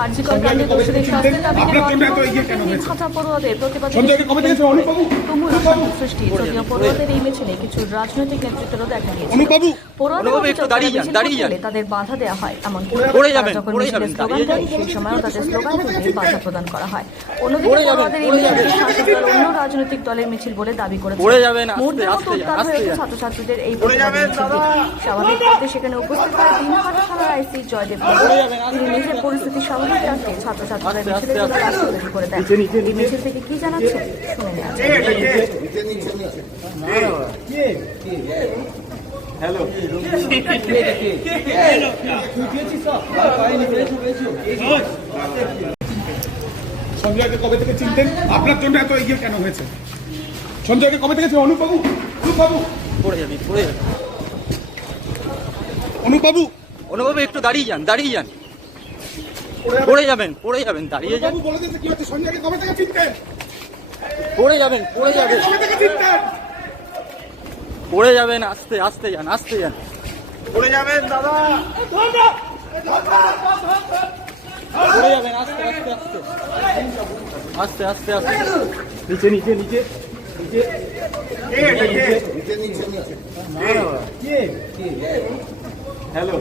আরজি কর কাণ্ডে দোষীদের শাস্তির দাবিতে ভাটা পড়ুয়াদের প্রতিবাদে তুমুল সৃষ্টি। যদিও পড়ুয়াদের এই মিছিলে কিছু রাজনৈতিক নেতৃত্বেরও দেখা দিয়েছে। পড়ুয়াদের তাদের বাধা দেওয়া হয়, এমনকি যখন মিছিলে স্লোগান দেয় সেই সময়ও তাদের স্লোগানগুলিতে বাধা প্রদান করা হয়। অন্যদিকে পড়ুয়াদের এই মিছিলকে শাসক দল অন্য রাজনৈতিক দলের মিছিল বলে দাবি করেছে। মুহূর্তের মতো উত্তাল হয়ে ওঠে ছাত্রছাত্রীদের এই প্রতিবাদী মিছিলটি। স্বাভাবিক করতে সেখানে উপস্থিত হয় দিনহাটা থানার আইসি জয়দেব। তিনি নিজের পরিস্থিতি স্বাভাবিক রাখতে ছাত্রছাত্রীরা মিছিলের জন্য রাস্তা তৈরি করে দেন। এই মিছিল থেকে কি জানাচ্ছেন শুনে নেওয়া যাক। সঞ্জয়কে কবে থেকে চিনতেন? আপনার জন্য এত এগিয়ে কেন হয়েছে? সঞ্জয়কে কবে থেকে অনুপবাবু অনুপবাবু একটু দাঁড়িয়ে যান পড়ে যাবেন দাঁড়িয়ে যান। বলে দিতে কি হচ্ছে? সঞ্জয়কে কবে থেকে চিনতেন? পড়ে যাবেন কবে থেকে চিনতেন? পড়ে যাবেন, আস্তে যান পড়ে যাবেন দাদা, পড়ে যাবেন আস্তে নিচে হ্যালো